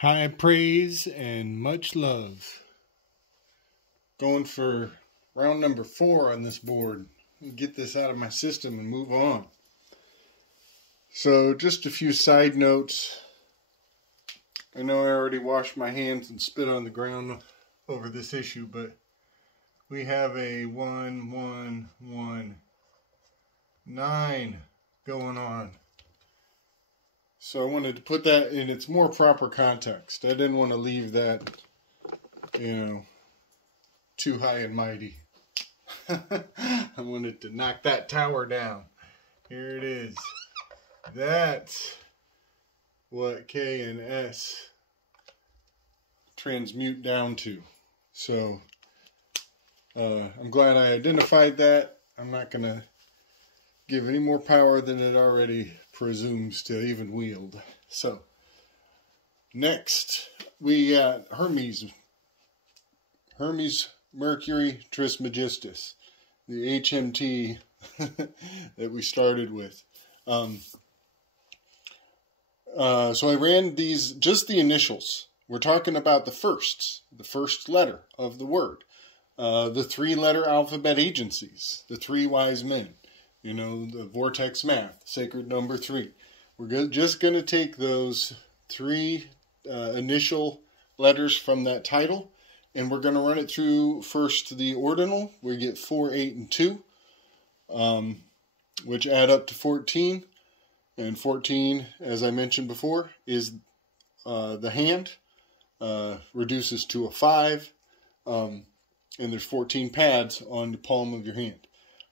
High praise and much love. Going for round number 4 on this board. Get this out of my system and move on. So just a few side notes. I know I already washed my hands and spit on the ground over this issue, but we have a 1, 1, 1, 9 going on. So I wanted to put that in its more proper context. I didn't want to leave that, too high and mighty. I wanted to knock that tower down. Here it is. That's what K and S transmute down to. So I'm glad I identified that. I'm not going to give any more power than it already presumes to even wield. So next we got Hermes Mercury Trismegistus, the HMT that we started with. So I ran these, just the initials. We're talking about the first letter of the word. The 3-letter alphabet agencies, the 3 wise men. The vortex math, sacred number 3. We're just going to take those 3 initial letters from that title, and we're going to run it through first the ordinal. We get 4, 8, and 2, which add up to 14. And 14, as I mentioned before, is the hand, reduces to a 5, and there's 14 pads on the palm of your hand.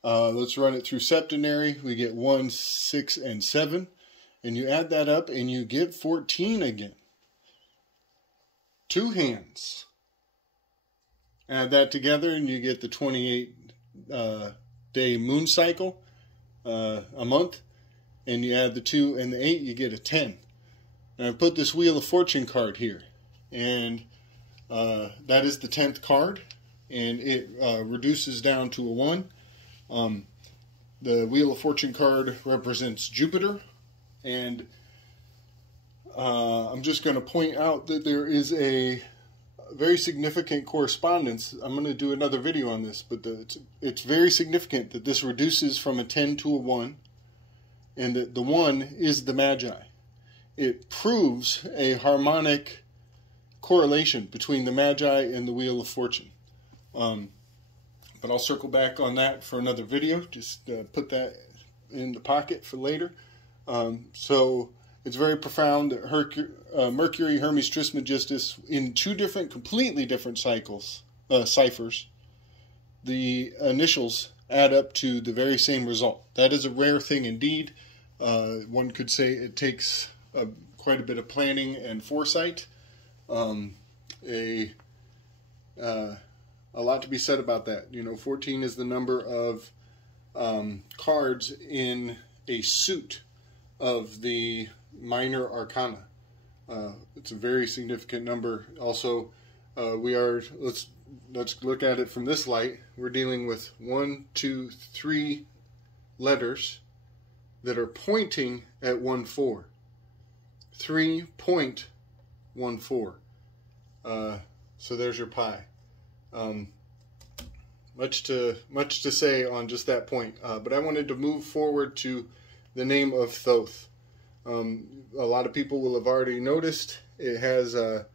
Let's run it through septenary. We get 1, 6, and 7. And you add that up and you get 14 again. 2 hands. Add that together and you get the 28-day moon cycle, a month. And you add the 2 and the 8, you get a 10. And I put this Wheel of Fortune card here. And that is the 10th card. And it reduces down to a 1. The Wheel of Fortune card represents Jupiter, and I'm just going to point out that there is a very significant correspondence. I'm going to do another video on this, but it's very significant that this reduces from a 10 to a 1, and that the 1 is the Magi. It proves a harmonic correlation between the Magi and the Wheel of Fortune. But I'll circle back on that for another video. Just put that in the pocket for later. So it's very profound that Mercury Hermes Trismegistus, in 2 completely different ciphers, the initials add up to the very same result. That is a rare thing indeed. One could say it takes quite a bit of planning and foresight. A lot to be said about that. 14 is the number of cards in a suit of the minor arcana. It's a very significant number. Also, let's look at it from this light. We're dealing with 1, 2, 3 letters that are pointing at 1-4. 3.14. So there's your pi. Much to say on just that point, but I wanted to move forward to the name of Thoth. A lot of people will have already noticed it has a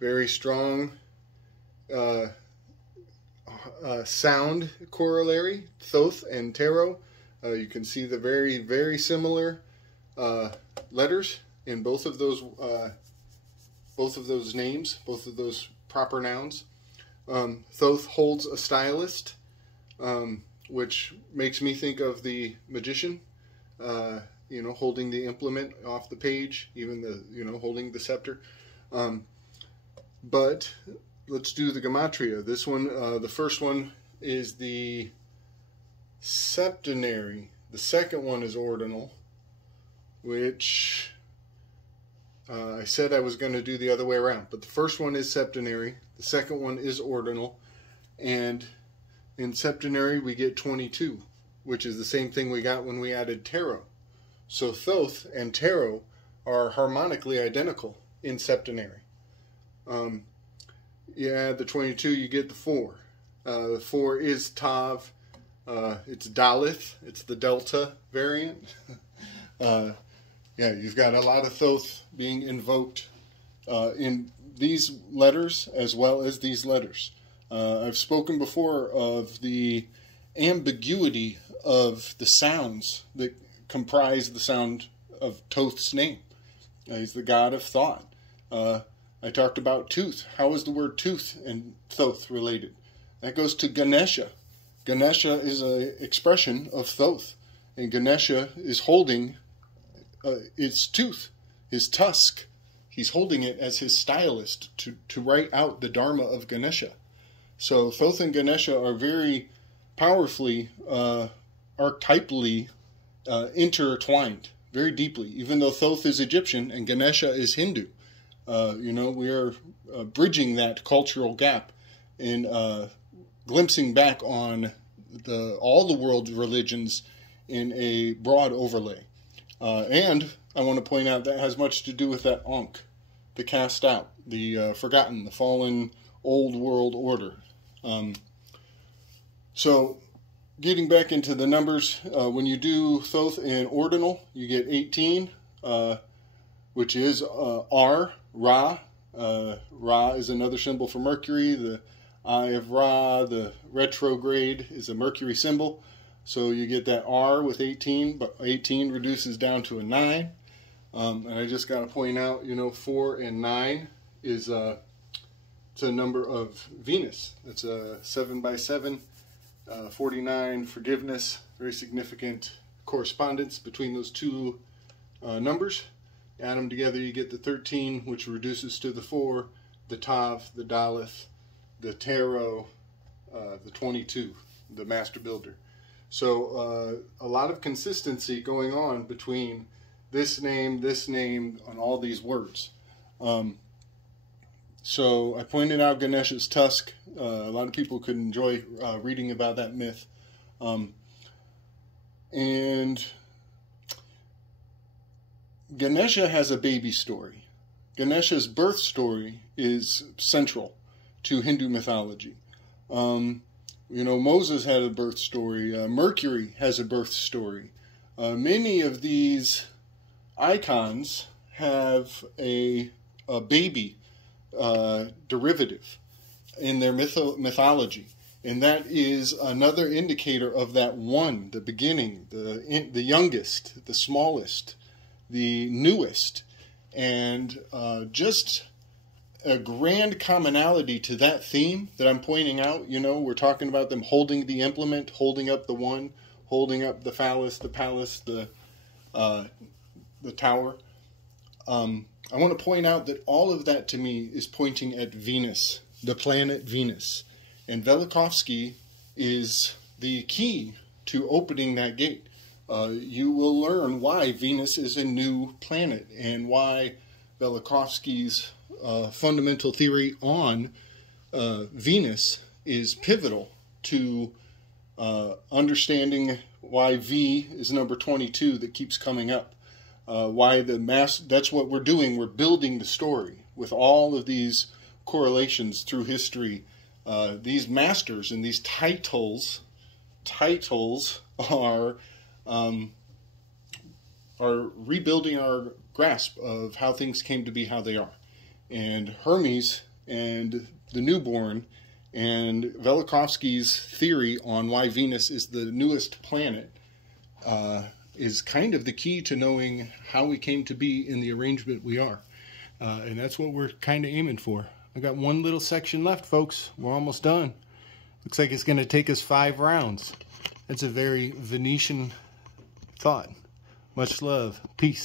very strong sound corollary, Toth and Tarot. You can see the very, very similar letters in both of those names, both of those proper nouns. Thoth holds a stylist, which makes me think of the magician, holding the implement off the page, even holding the scepter. But let's do the gematria. This one, the first one is the septenary. The second one is ordinal, which I said I was going to do the other way around. But the first one is septenary. The second one is ordinal. And in septenary we get 22, which is the same thing we got when we added tarot. So Thoth and tarot are harmonically identical in septenary. You add the 22, you get the 4. The 4 is Tav. It's Daleth. It's the Delta variant. Yeah, you've got a lot of Thoth being invoked in these letters as well as these letters. I've spoken before of the ambiguity of the sounds that comprise the sound of Toth's name. He's the god of thought. I talked about tooth. How is the word tooth and Thoth related? That goes to Ganesha. Ganesha is an expression of Thoth, and Ganesha is holding its tooth, his tusk. He's holding it as his stylist to write out the Dharma of Ganesha. So Thoth and Ganesha are very powerfully, archetypally intertwined, very deeply. Even though Thoth is Egyptian and Ganesha is Hindu, we are bridging that cultural gap in glimpsing back on all the world's religions in a broad overlay. And I want to point out that has much to do with that Ankh, the cast out, the forgotten, the fallen old world order. So getting back into the numbers, when you do Thoth in ordinal, you get 18, which is R, Ra. Ra is another symbol for Mercury. The Eye of Ra, the retrograde, is a Mercury symbol. So you get that R with 18, but 18 reduces down to a 9. And I just got to point out, 4 and 9 is it's a number of Venus. It's a 7 by 7, 49, forgiveness. Very significant correspondence between those two numbers. Add them together, you get the 13, which reduces to the 4, the Tav, the Daleth, the Tarot, the 22, the Master Builder. So a lot of consistency going on between this name, on all these words. So I pointed out Ganesha's tusk. A lot of people could enjoy reading about that myth. And Ganesha has a baby story. Ganesha's birth story is central to Hindu mythology. Moses had a birth story. Mercury has a birth story. Many of these icons have a baby derivative in their mythology. And that is another indicator of that one, the beginning, the youngest, the smallest, the newest, and just a grand commonality to that theme that I'm pointing out. We're talking about them holding the implement, holding up the one, holding up the phallus, the palace, the tower. I want to point out that all of that to me is pointing at Venus, the planet Venus. And Velikovsky is the key to opening that gate. You will learn why Venus is a new planet and why Velikovsky's fundamental theory on Venus is pivotal to understanding why V is number 22 that keeps coming up. Why that's what we're doing. We're building the story with all of these correlations through history. These masters and these titles are rebuilding our grasp of how things came to be how they are. And Hermes and the newborn and Velikovsky's theory on why Venus is the newest planet is kind of the key to knowing how we came to be in the arrangement we are. And that's what we're kind of aiming for. I got one little section left, folks. We're almost done. Looks like it's going to take us 5 rounds. That's a very Venetian thought. Much love. Peace.